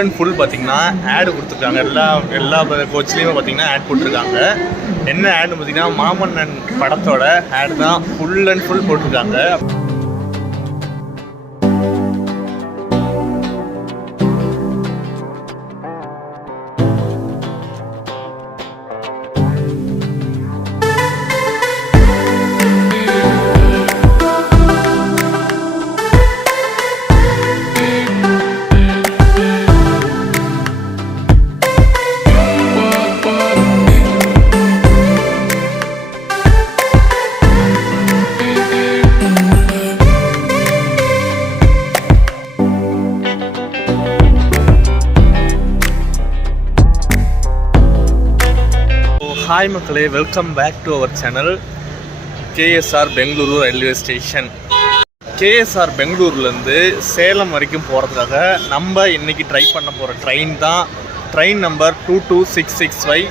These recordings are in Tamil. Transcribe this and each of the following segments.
அண்ட் ஃபுல் பார்த்தீங்கன்னா ஆடு கொடுத்துருக்காங்க. எல்லா கோச்லேயுமே பார்த்தீங்கன்னா ஆட் போட்டிருக்காங்க. என்ன ஆடுன்னு பார்த்தீங்கன்னா மாமன்னன் படத்தோட ஆடு தான் ஃபுல் அண்ட் ஃபுல் போட்டிருக்காங்க. ஹாய் மக்களே, welcome back to our channel KSR Bengaluru railway station. KSR பெங்களூர்லேருந்து சேலம் வரைக்கும் போகிறதுக்காக நம்ம இன்றைக்கி ட்ரை பண்ண போகிற ட்ரெயின் தான் train number 22665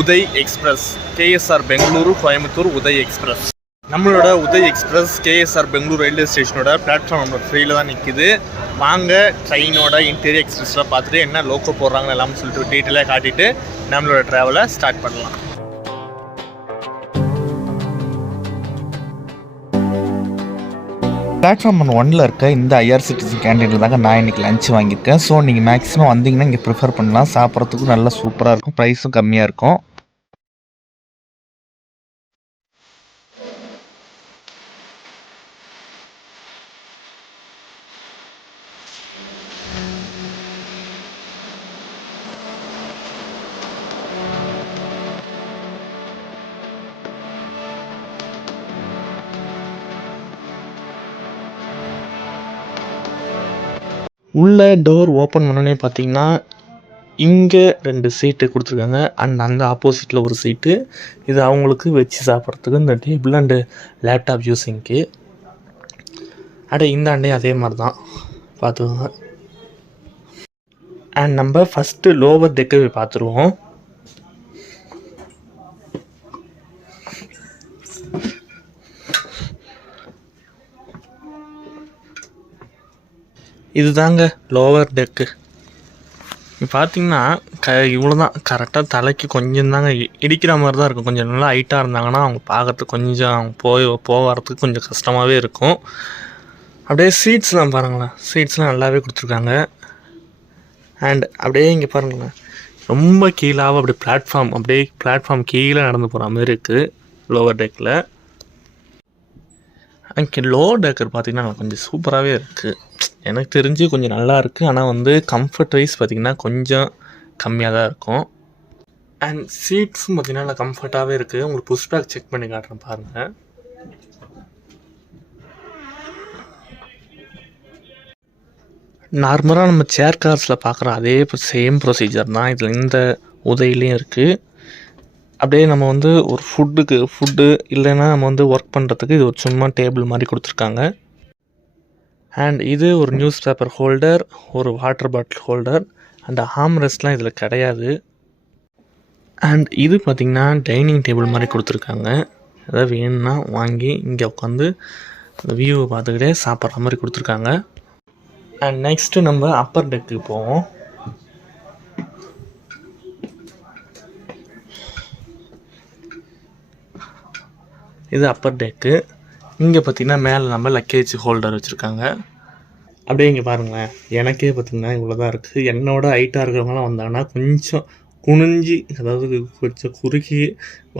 Uday express. KSR Bengaluru Coimbatore Uday express. நம்மளோட Uday express KSR Bangalore railway ஸ்டேஷனோட பிளாட்ஃபார்ம் நம்பர் 3 தான் நிற்கிது. வாங்க ட்ரெயினோட இன்டீரியர் எக்ஸ்பிரஸில் பார்த்துட்டு என்ன லோக்கோ போடுறாங்க எல்லாமே சொல்லிட்டு டீட்டெயிலாக காட்டிட்டு நம்மளோட ட்ராவலை ஸ்டார்ட் பண்ணலாம். பிளாட்ஃபார்ம் நம்பர் 1 இருக்க இந்த ஐஆர்சிடிசி கேண்டீனில் தாங்க நான் இன்றைக்கி லஞ்ச் வாங்கியிருக்கேன். ஸோ நீங்கள் மேக்ஸிமம் வந்தீங்கன்னா இங்கே ப்ரிஃபர் பண்ணலாம். சாப்பிட்றதுக்கும் நல்லா சூப்பராக இருக்கும், ப்ரைஸும் கம்மியாக இருக்கும். உள்ள டோர் ஓப்பன் பண்ணோன்னே பார்த்தீங்கன்னா இங்கே 2 சீட்டு கொடுத்துருக்காங்க. அண்ட் அந்த ஆப்போசிட்டில் ஒரு சீட்டு. இது அவங்களுக்கு வச்சு சாப்பிட்றதுக்கு இந்த டேபிள் அண்டு லேப்டாப் யூஸிங்க்கு. இந்தாண்டே அதே மாதிரி தான் பார்த்துக்கோங்க. அண்ட் நம்ம ஃபஸ்ட்டு லோவர் டெக்கை போய் பார்த்துருவோம். இது தாங்க லோவர் டெக்கு. இப்போ பார்த்தீங்கன்னா இவ்வளோ தான் கரெக்டாக தலைக்கு கொஞ்சம் தாங்க இடிக்கிற மாதிரி தான் இருக்கும். கொஞ்சம் நல்லா ஹைட்டாக இருந்தாங்கன்னா அவங்க பார்க்கறதுக்கு கொஞ்சம் போகிறதுக்கு கொஞ்சம் கஷ்டமாகவே இருக்கும். அப்படியே சீட்ஸ்லாம் பாருங்களேன், சீட்ஸ்லாம் நல்லாவே கொடுத்துருக்காங்க. அண்ட் அப்படியே இங்கே பாருங்களேன், ரொம்ப கீழாக அப்படியே பிளாட்ஃபார்ம் கீழே நடந்து போகிற மாதிரி இருக்குது லோவர் டெக்கில். அங்கே லோவர் டெக்கர் பார்த்திங்கன்னா கொஞ்சம் சூப்பராகவே இருக்குது. எனக்கு தெரிஞ்சு கொஞ்சம் நல்லா இருக்குது. ஆனால் கம்ஃபர்ட் வைஸ் பார்த்திங்கன்னா கொஞ்சம் கம்மியாக தான் இருக்கும். அண்ட் சீட்ஸும் பார்த்திங்கன்னா நல்லா கம்ஃபர்ட்டாகவே இருக்குது. உங்களுக்கு புஷ் பேக் செக் பண்ணி காட்டுறேன் பாருங்கள். நார்மலாக நம்ம சேர் கார்ஸில் பார்க்குற அதே சேம் ப்ரொசீஜர் தான் இதில் இந்த உதயிலையும் இருக்குது. அப்படியே நம்ம ஒரு ஃபுட்டு இல்லைன்னா நம்ம ஒர்க் பண்ணுறதுக்கு இது ஒரு சும்மா டேபிள் மாதிரி கொடுத்துருக்காங்க. அண்ட் இது ஒரு நியூஸ் பேப்பர் ஹோல்டர், ஒரு water bottle holder. And arm ரெஸ்ட்லாம் இதில் கிடையாது. அண்ட் இது பார்த்திங்கன்னா டைனிங் டேபிள் மாதிரி கொடுத்துருக்காங்க. எதாவது வேணும்னா வாங்கி இங்கே உட்காந்து வியூவை பார்த்துக்கிட்டே சாப்பிட்ற மாதிரி கொடுத்துருக்காங்க. அண்ட் நெக்ஸ்ட்டு நம்ம அப்பர் டெக்கு போவோம். இது அப்பர் டெக்கு. இங்கே பார்த்திங்கன்னா மேலே நம்ம லக்கேஜ் ஹோல்டர் வச்சுருக்காங்க. அப்படியே இங்கே பாருங்களேன், எனக்கே பார்த்திங்கன்னா இவ்வளோ தான் இருக்குது. என்னோட ஹைட்டாக இருக்கிறவங்களாம் வந்தாங்கன்னா கொஞ்சம் குனிஞ்சி, அதாவது கொஞ்சம் குறுக்கி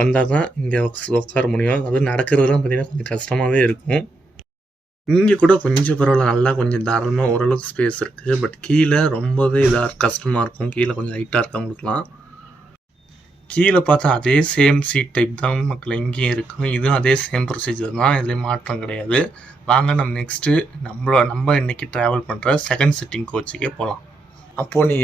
வந்தால் தான் இங்கே உட்கார முடியும். அதாவது நடக்கிறதுலாம் பார்த்திங்கன்னா கொஞ்சம் கஷ்டமாகவே இருக்கும். இங்கே கூட கொஞ்சம் பரவாயில்ல, நல்லா கொஞ்சம் தாராளமாக ஓரளவுக்கு ஸ்பேஸ் இருக்குது. பட் கீழே ரொம்பவே கஷ்டமாக இருக்கும். கீழே கொஞ்சம் ஹைட்டாக இருக்கவங்களுக்குலாம். கீழே பார்த்தா அதே சேம் சீட் டைப் தான் மக்கள் எங்கேயும் இருக்கும். இதுவும் அதே சேம் ப்ரொசீஜர் தான், இதுலேயும் மாற்றம் கிடையாது. வாங்க நம்ம நெக்ஸ்ட்டு நம்ம இன்றைக்கி ட்ராவல் பண்ணுற செகண்ட் சிட்டிங் கோச்சுக்கே போகலாம். அப்போது நீ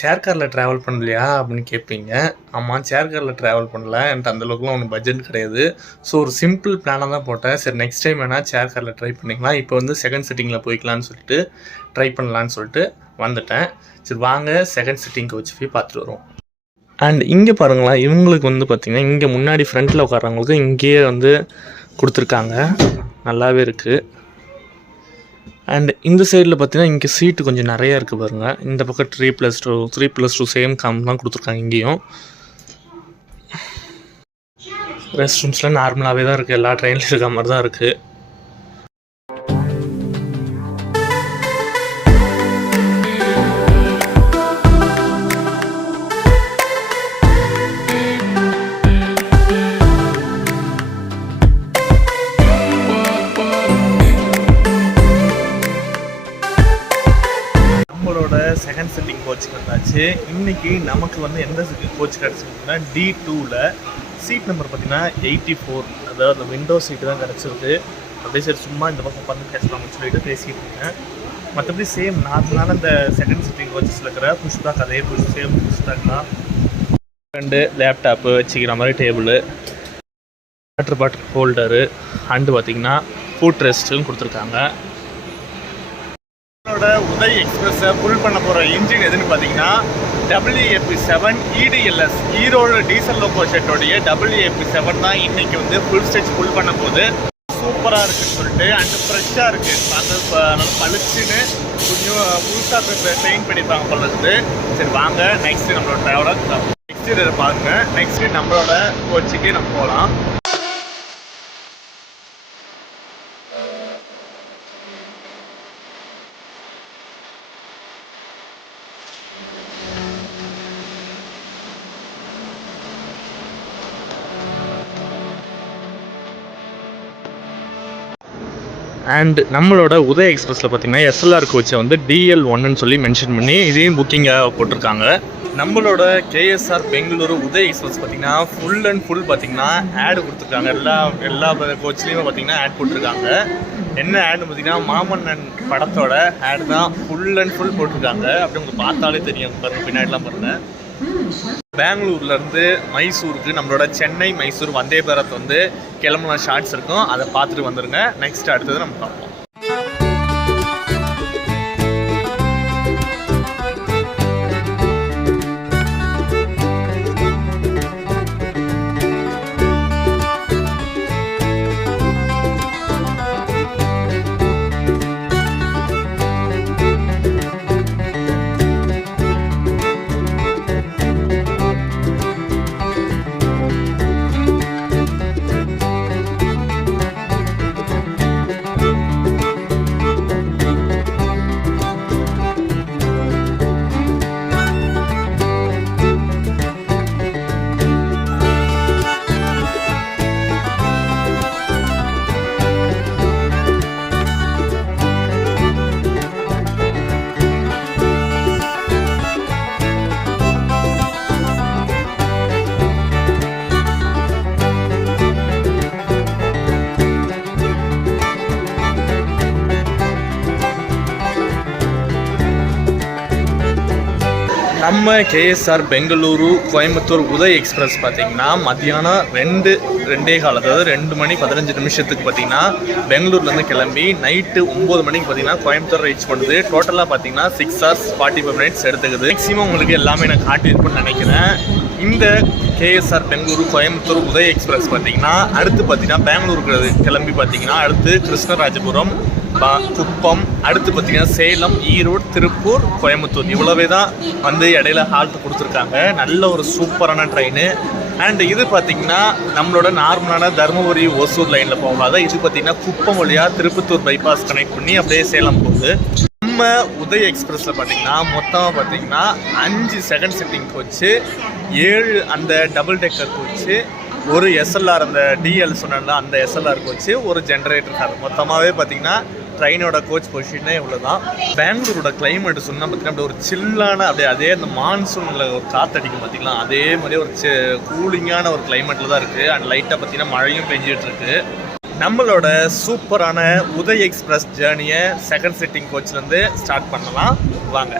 சேர் காரில் ட்ராவல் பண்ணலையா அப்படின்னு கேட்பீங்க. ஆமாம், சேர் காரில் ட்ராவல் பண்ணல, என்கிட்ட அந்தளவுக்குலாம் ஒன்றும் பட்ஜெட் கிடையாது. ஸோ ஒரு சிம்பிள் பிளானாக தான் போட்டேன். சரி, நெக்ஸ்ட் டைம் வேணால் சேர் காரில் ட்ரை பண்ணிக்கலாம். இப்போ செகண்ட் சிட்டிங்கில் போய்க்கலான்னு சொல்லிட்டு ட்ரை பண்ணலான்னு சொல்லிட்டு வந்துட்டேன். சரி வாங்க செகண்ட் சிட்டிங் கோச் போய் பார்த்துட்டு வருவோம். அண்ட் இங்கே பாருங்களேன், இவங்களுக்கு பார்த்திங்கன்னா இங்கே முன்னாடி ஃப்ரண்ட்டில் உட்காரவங்களுக்கு இங்கேயே கொடுத்துருக்காங்க. நல்லாவே இருக்குது. அண்ட் இந்த சைடில் பார்த்தீங்கன்னா இங்கே சீட்டு கொஞ்சம் நிறையா இருக்குது பாருங்கள். இந்த பக்கம் 3+2 சேம் தான் கொடுத்துருக்காங்க. இங்கேயும் ரெஸ்ட் ரூம்ஸ்லாம் நார்மலாகவே தான் இருக்குது, எல்லா ட்ரெயின்லையும் இருக்க மாதிரி தான் இருக்குது. நம்மளோட செகண்ட் சிட்டிங் கோச்சுக்கு வந்தாச்சு. இன்றைக்கி நமக்கு வந்து எந்த கோச் கிடச்சிருக்குன்னா D2ல் சீட் நம்பர் பார்த்தீங்கன்னா 84, அதாவது அந்த விண்டோ சீட்டு தான் கிடச்சிருக்கு. அப்படியே சரி சும்மா இந்த பக்கம் உட்காந்து பேசலாம்னு சொல்லிட்டு பேசிகிட்டு இருக்கேன். மற்றபடி சேம் நார்மலான இந்த செகண்ட் சிட்டிங் கோச்சஸில் இருக்கிற புஷ்பேக் அதே சேம் புஷ்பேக் தான். 2 லேப்டாப்பு வச்சுக்கிற மாதிரி table, water bottle holder and பார்த்திங்கன்னா ஃபுட் ரெஸ்ட்டும் கொடுத்துருக்காங்க. நம்மளோட உதய் எக்ஸ்பிரஸை ஃபுல் பண்ண போகிற இன்ஜின் எதுன்னு பார்த்தீங்கன்னா WAP7 EDLS, Erode diesel loco ஷெட்டோடைய WAP7 தான் இன்றைக்கி வந்து ஃபுல் ஸ்டெச் ஃபுல் பண்ண போது. சூப்பராக இருக்குன்னு சொல்லிட்டு அண்டு ஃப்ரெஷ்ஷாக இருக்குது. அந்த பளிச்சுன்னு கொஞ்சம் புதுசாக பெயிண்ட் பண்ணியிருப்பாங்க போல இருக்குது. சரி வாங்க நெக்ஸ்ட்டு நம்மளோட ட்ராவலர் எக்ஸ்டீரியர் பாருங்க. நெக்ஸ்ட்டு நம்மளோட கோச்சுக்கு நம்ம போகலாம். அண்ட் நம்மளோட உதய் எக்ஸ்பிரஸில் பார்த்தீங்கன்னா SLR கோச்சை வந்து DL1ன்னு சொல்லி மென்ஷன் பண்ணி இதையும் புக்கிங்காக போட்டிருக்காங்க. நம்மளோட KSR பெங்களூரு உதய் எக்ஸ்பிரஸ் பார்த்தீங்கன்னா ஃபுல் அண்ட் ஃபுல் பார்த்தீங்கன்னா ஆடு கொடுத்துருக்காங்க. எல்லா கோச்லேயுமே பார்த்தீங்கன்னா ஆட் போட்டிருக்காங்க. என்ன ஆடுன்னு பார்த்தீங்கன்னா மாமன்னன் படத்தோட ஆடு தான் ஃபுல் அண்ட் ஃபுல் போட்டிருக்காங்க. அப்படி உங்களுக்கு பார்த்தாலே தெரியும் பாருங்கள், பின்னாடிலாம் பாருங்கள். பெங்களூர்லேருந்து மைசூருக்கு நம்மளோட சென்னை மைசூர் வந்தே பாரத் வந்து கிளம்புன ஷார்ட்ஸ் இருக்கும், அதை பார்த்துட்டு வந்துடுங்க. நெக்ஸ்ட் அடுத்தது நம்ம பார்ப்போம். நம்ம KSR பெங்களூரு கோயம்புத்தூர் உதய் எக்ஸ்பிரஸ் பார்த்தீங்கன்னா மத்தியானம் 2:15, அதாவது 2 மணி 15 நிமிஷத்துக்கு பார்த்தீங்கன்னா பெங்களூர்லேருந்து கிளம்பி நைட்டு 9 மணிக்கு பார்த்தீங்கன்னா கோயம்புத்தூர் ரீச் பண்ணுது. டோட்டலாக பார்த்தீங்கன்னா 6 hours 45 minutes எடுத்துக்குது. மேக்ஸிமம் உங்களுக்கு எல்லாமே நான் காட்டியிருப்பேன்னு நினைக்கிறேன். இந்த KSR பெங்களூரு கோயம்புத்தூர் உதய் எக்ஸ்பிரஸ் பார்த்தீங்கன்னா அடுத்து பார்த்தீங்கன்னா பெங்களூருக்கு கிளம்பி பார்த்தீங்கன்னா அடுத்து கிருஷ்ணராஜபுரம், குப்பம், அடுத்து பார்த்தீங்கன்னா சேலம், ஈரோடு, திருப்பூர், கோயம்புத்தூர் இவ்வளவே தான் வந்து இடையில ஹால்ட் கொடுத்துருக்காங்க. நல்ல ஒரு சூப்பரான ட்ரெயின். அண்ட் இது பார்த்தீங்கன்னா நம்மளோட நார்மலான தருமபுரி ஓசூர் லைனில் போகாத இது பார்த்தீங்கன்னா குப்பம் வழியாக திருப்பத்தூர் பைபாஸ் கனெக்ட் பண்ணி அப்படியே சேலம் போகுது. நம்ம உதய் எக்ஸ்பிரஸில் பார்த்தீங்கன்னா மொத்தமாக பார்த்தீங்கன்னா 5 செகண்ட் சிட்டிங் கோச்சு, 7 அந்த டபுள் டெக்கர் கோச்சு, ஒரு SLR அந்த DL சொன்னா அந்த SLR கோச்சு, ஒரு ஜென்ரேட்டர் கார். மொத்தமாகவே பார்த்தீங்கன்னா ட்ரெயினோட கோச் பொசிஷனே இவ்வளோ தான். பெங்களூரோட கிளைமேட் சொன்னால் பார்த்தீங்கன்னா அப்படி ஒரு சில்லான அப்படியே அதே அந்த மான்சூனில் ஒரு காற்றடிக்கும் பார்த்தீங்களா, அதே மாதிரி ஒரு கூலிங்கான ஒரு கிளைமேட்டில் தான் இருக்குது. அண்ட் லைட்டாக பார்த்தீங்கன்னா மழையும் பெஞ்சிட்டு இருக்கு. நம்மளோட சூப்பரான உதய் எக்ஸ்பிரஸ் ஜேர்னியை செகண்ட் சிட்டிங் கோச்லேருந்து ஸ்டார்ட் பண்ணலாம் வாங்க.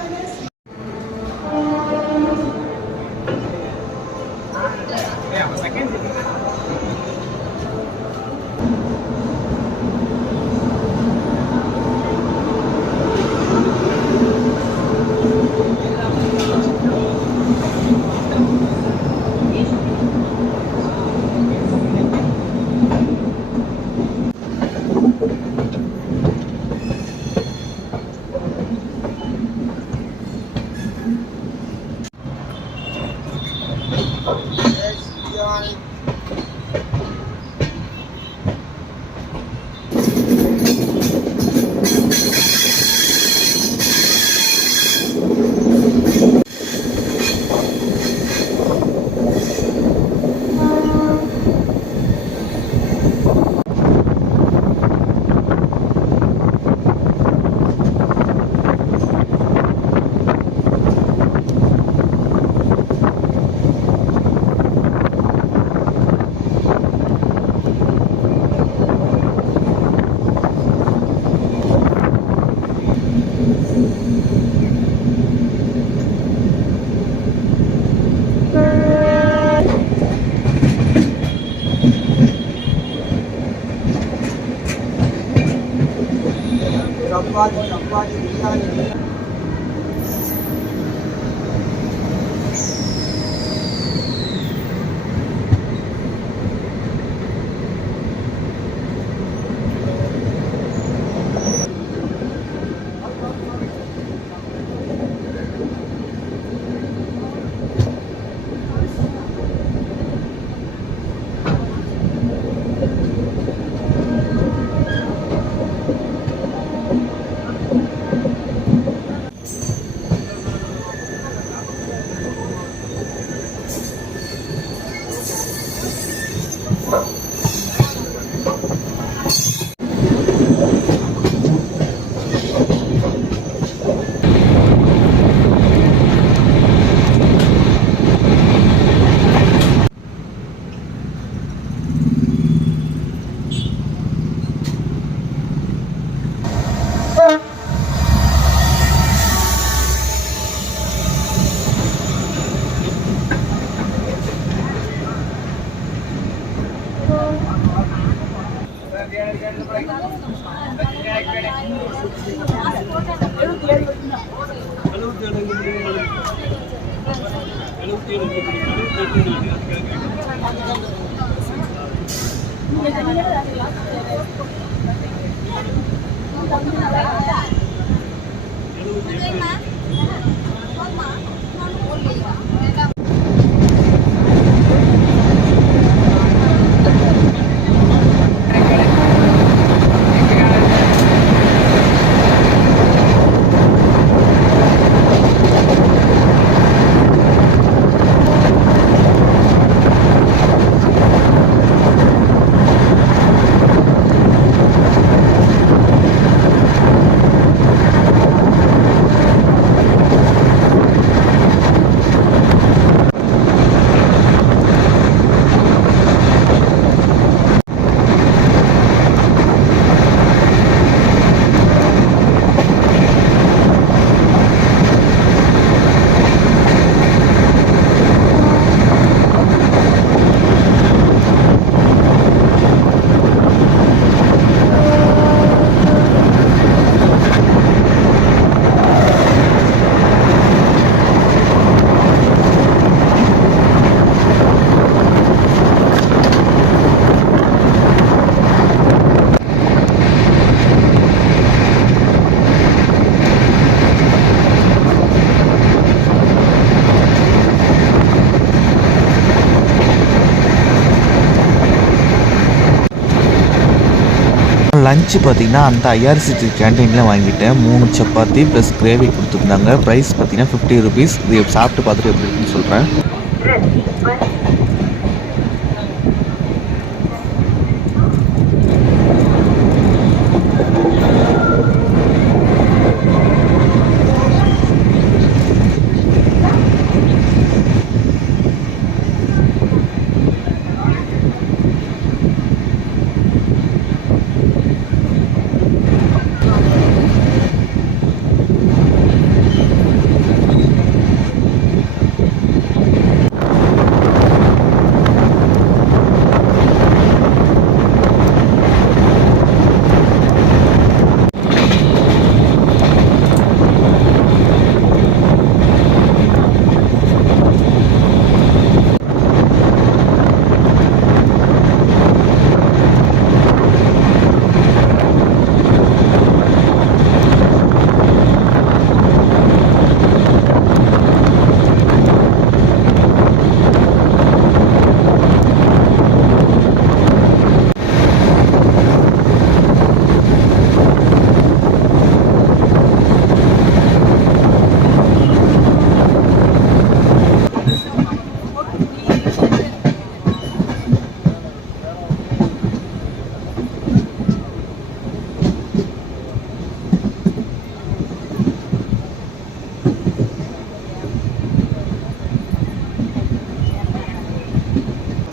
லஞ்சு பார்த்திங்கன்னா அந்த ஐஆர்சிடி கேன்டீனில் வாங்கிட்டேன். 3 சப்பாத்தி ப்ளஸ் கிரேவி கொடுத்துருந்தாங்க. ப்ரைஸ் பார்த்திங்கன்னா 50 ருபீஸ். இது சாப்பிட்டு பார்த்துட்டு எப்படி இருக்குன்னு சொல்கிறேன்.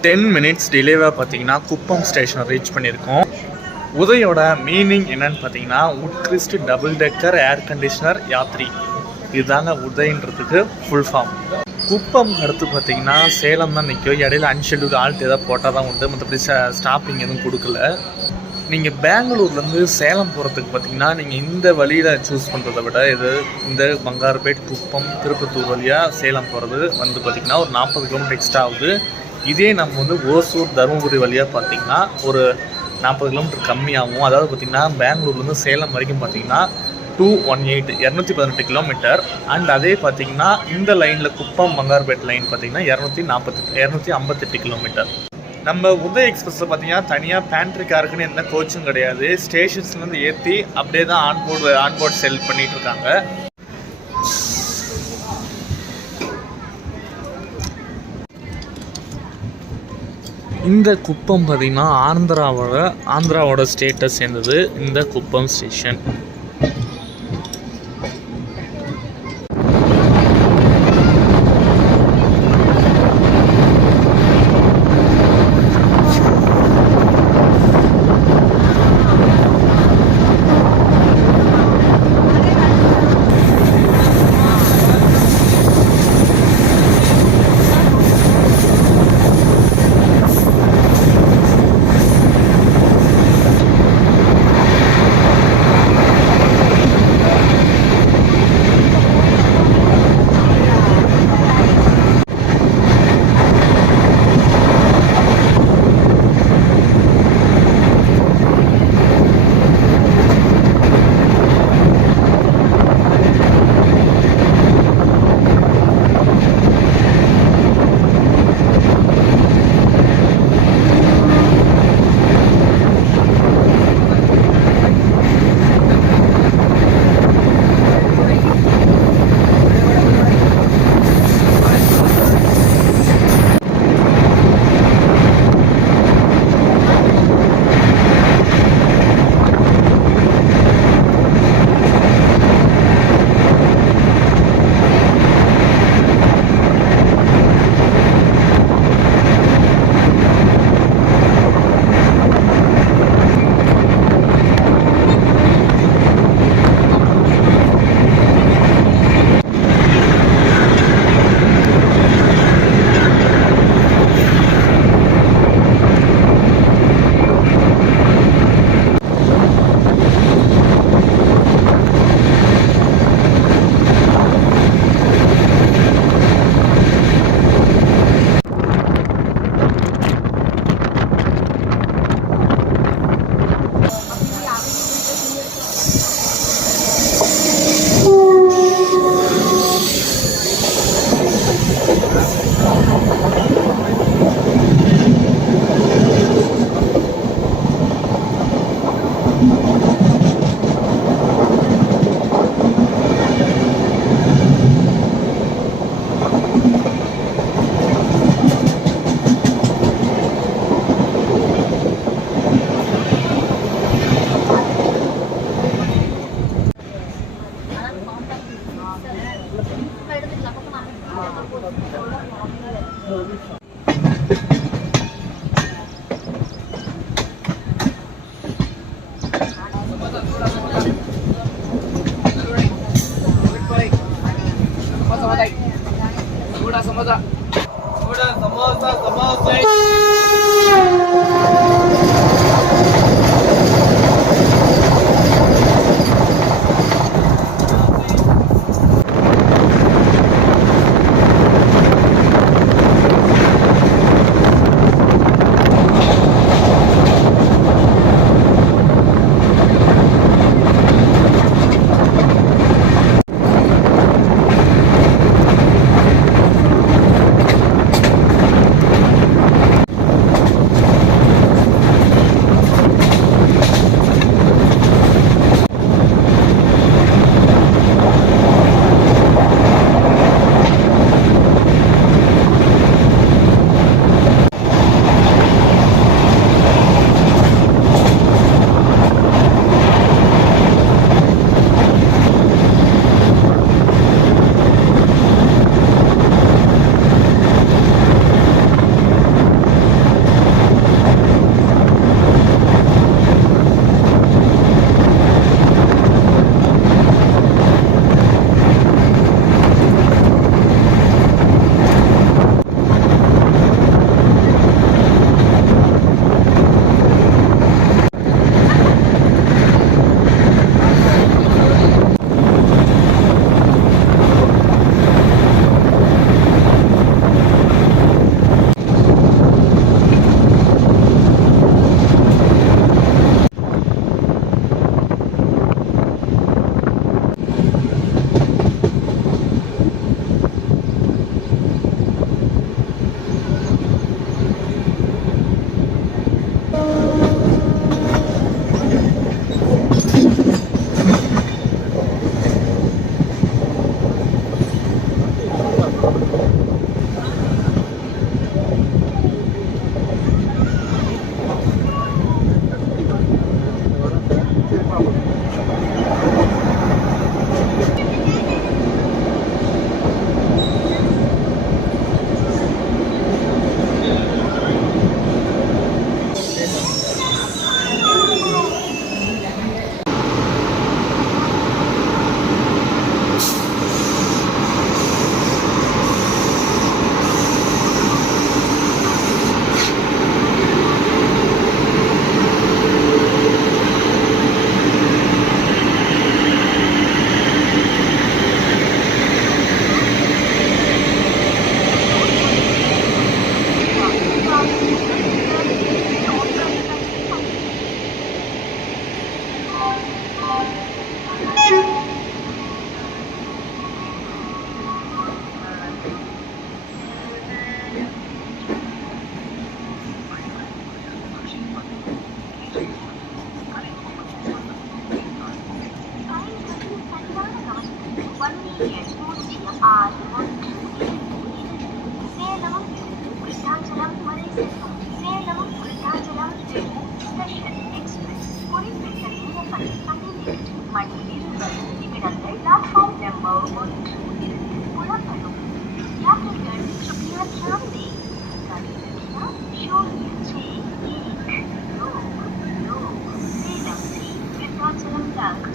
டென் மினிட்ஸ் டிலேவாக பார்த்தீங்கன்னா குப்பம் ஸ்டேஷனை ரீச் பண்ணியிருக்கோம். உதயோட மீனிங் என்னன்னு பார்த்தீங்கன்னா Utkrisht double decker air conditioner Yatri. இதுதாங்க உதயன்றதுக்கு ஃபுல் ஃபார்ம். குப்பம் அடுத்து பார்த்தீங்கன்னா சேலம் தான் நிற்கும். இடையில அன்ஷெட்யூல்டு ஆல்ட் எதாவது போட்டால் தான் உண்டு. மற்றபடி ஸ்டாப்பிங் எதுவும் கொடுக்கல. நீங்கள் பெங்களூர்லேருந்து சேலம் போகிறதுக்கு பார்த்தீங்கன்னா நீங்கள் இந்த வழியில் சூஸ் பண்ணுறதை விட இது இந்த பங்காரப்பேட், குப்பம், திருப்பத்தூர் வழியாக சேலம் போகிறது வந்து பார்த்திங்கன்னா ஒரு 40 கிலோமீட்டர் எக்ஸ்ட்ரா ஆகுது. இதே நம்ம வந்து ஓசூர், தருமபுரி வழியாக பார்த்திங்கன்னா ஒரு 40 கிலோமீட்டர் கம்மியாகும். அதாவது பார்த்திங்கன்னா பெங்களூர்லேருந்து சேலம் வரைக்கும் பார்த்திங்கன்னா 218 218 கிலோமீட்டர். அண்ட் அதே பார்த்திங்கன்னா இந்த லைனில் குப்பம் பங்காரப்பேட் லைன் பார்த்திங்கன்னா 258 கிலோமீட்டர். நம்ம உதய் எக்ஸ்பிரஸில் பார்த்தீங்கன்னா தனியாக பேண்ட்ரி காருக்குன்னு எந்த கோச்சும் கிடையாது. ஸ்டேஷன்ஸ்லேருந்து ஏற்றி அப்படியே தான் ஆன்போர்ட் செல் பண்ணிகிட்டு இருக்காங்க. இந்த குப்பம் பார்த்திங்கன்னா ஆந்திராவோட ஸ்டேட்டை சேர்ந்தது இந்த குப்பம் ஸ்டேஷன்.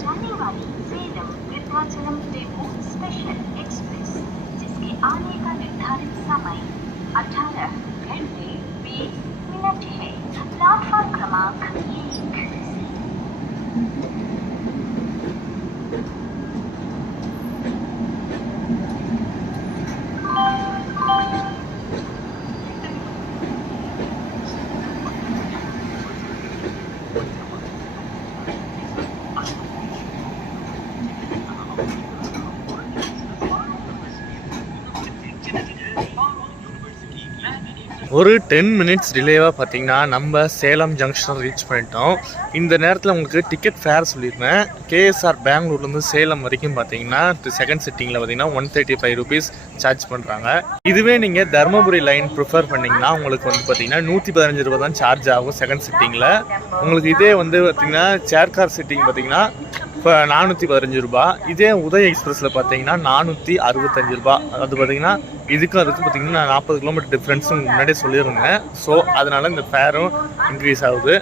जाने वाली Salem Vriddhachalam demo special express जिसके आने का निर्धारित समय 18 घंटे 20 मिनट है। प्लेटफॉर्म क्रमांक 1। ஒரு 10 மினிட்ஸ் டிலேவாக பார்த்தீங்கன்னா நம்ம சேலம் ஜங்ஷன் ரீச் பண்ணிட்டோம். இந்த நேரத்தில் உங்களுக்கு டிக்கெட் ஃபேர் சொல்லியிருந்தேன். கேஎஸ்ஆர் பெங்களூர்லேருந்து சேலம் வரைக்கும் பார்த்தீங்கன்னா செகண்ட் சிட்டிங்கில் பார்த்தீங்கன்னா 135 ருபீஸ் சார்ஜ் பண்ணுறாங்க. இதுவே நீங்கள் தருமபுரி லைன் ப்ரிஃபர் பண்ணிங்கன்னா உங்களுக்கு வந்து பார்த்தீங்கன்னா 115 ரூபா தான் சார்ஜ் ஆகும் செகண்ட் சிட்டிங்கில். உங்களுக்கு இதே வந்து பார்த்தீங்கன்னா சேர்கார் சிட்டிங் பார்த்தீங்கன்னா இப்போ 415 ரூபா. இதே உதய் எக்ஸ்பிரஸில் பார்த்தீங்கன்னா 465 ரூபா. அது பார்த்தீங்கன்னா இதுக்கும் அதுக்கும் பார்த்தீங்கன்னா 40 கிலோமீட்டர் டிஃப்ரென்ஸும் முன்னாடியே சொல்லியிருந்தேன். ஸோ அதனால் இந்த ஃபேரும் இன்க்ரீஸ் ஆகுது.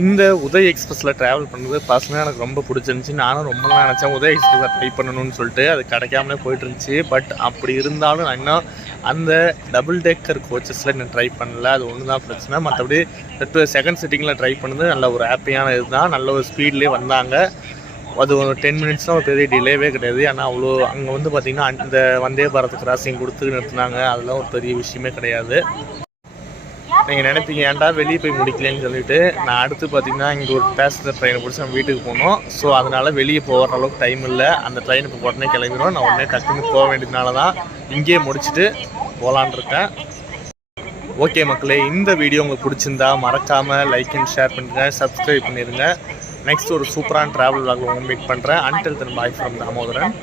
இந்த உதய் எக்ஸ்பிரஸில் ட்ராவல் பண்ணுறது பர்சனலாக எனக்கு ரொம்ப பிடிச்சிருந்துச்சி. நானும் ரொம்ப நாள் நினச்சேன் உதய் எக்ஸ்பிரஸை ட்ரை பண்ணணும்னு சொல்லிட்டு. அது கிடைக்காமலே போயிட்டு இருந்துச்சு. பட் அப்படி இருந்தாலும் நான் இன்னும் அந்த டபுள் டேக்கர் கோச்சஸில் நான் ட்ரை பண்ணல. அது ஒன்று தான் பிரச்சனை. மற்றபடி செகண்ட் சிட்டிங்கில் ட்ரை பண்ணது நல்ல ஒரு ஹாப்பியான இது தான். நல்ல ஒரு ஸ்பீட்லேயே வந்தாங்க. அது ஒரு 10 மினிட்ஸ் தான், ஒரு பெரிய டிலேவே கிடையாது. ஆனால் அவ்வளோ அங்கே வந்து பார்த்திங்கன்னா அந்த வந்தே பாரத் கிராசிங் கொடுத்து நிறுத்தினாங்க. அதெல்லாம் ஒரு பெரிய விஷயமே கிடையாது. நீங்கள் நினைப்பீங்க ஏன்டா வெளியே போய் முடிக்கலன்னு சொல்லிட்டு. நான் அடுத்து பார்த்தீங்கன்னா இங்கே ஒரு பேசஞ்சர் ட்ரெயினை பிடிச்சி நம்ம வீட்டுக்கு போனோம். ஸோ அதனால் வெளியே போகிற அளவுக்கு டைம் இல்லை. அந்த ட்ரெயினுக்கு உடனே கிளம்பிடுவோம். நான் உடனே டக்குன்னு போக வேண்டியதுனால தான் இங்கேயே முடிச்சுட்டு போகலான் இருக்கேன். ஓகே மக்களே, இந்த வீடியோ உங்களுக்கு பிடிச்சிருந்தா மறக்காமல் லைக் அண்ட் ஷேர் பண்ணுங்கள், சப்ஸ்கிரைப் பண்ணிடுங்க. நெக்ஸ்ட் ஒரு சூப்பரான ட்ராவல் vlog மீட் பண்ணுறேன். Until then bye from Damodaran.